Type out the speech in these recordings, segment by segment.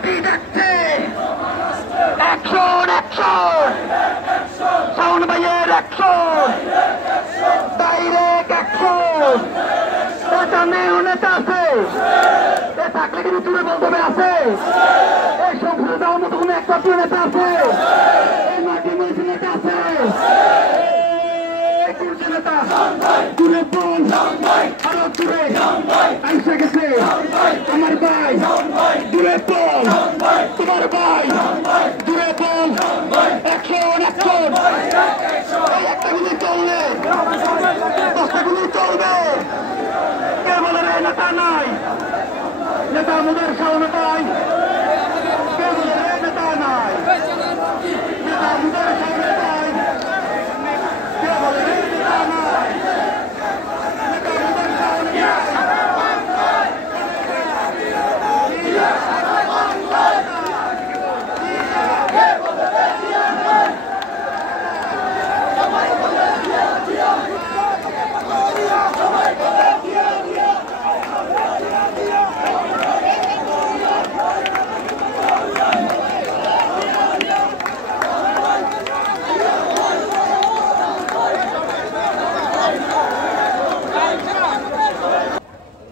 মাটি দেখছে action action Shaon ভাইয়ের অ্যাকশন ডাইরেক্ট অ্যাকশন এটা নেই নেতা আছে এ থাকলে কিন্তু তুলে বলতে হবে আছে এই সংসদে যাওয়ার মতো কোনো একটা নেতা আছে এই মাটির মধ্যে নেতা আছে দূরে বল আরো দূরে আইসা গেছে আমার ভাই দূরে বল তোমার ভাই দূরে বল এখন এখন এই একটা গুলি চললে 10টা গুলি চলবে কে বলে রে নেতা নাই নেতা আমাদের সামনে পাই কে বলে রে নেতা নাই নেতা আমাদের সামনে পাই কে বলে রে নেতা নাই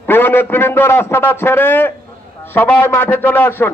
প্রিয় নেতৃবৃন্দ রাস্তাটা ছেড়ে সবাই মাঠে চলে আসুন।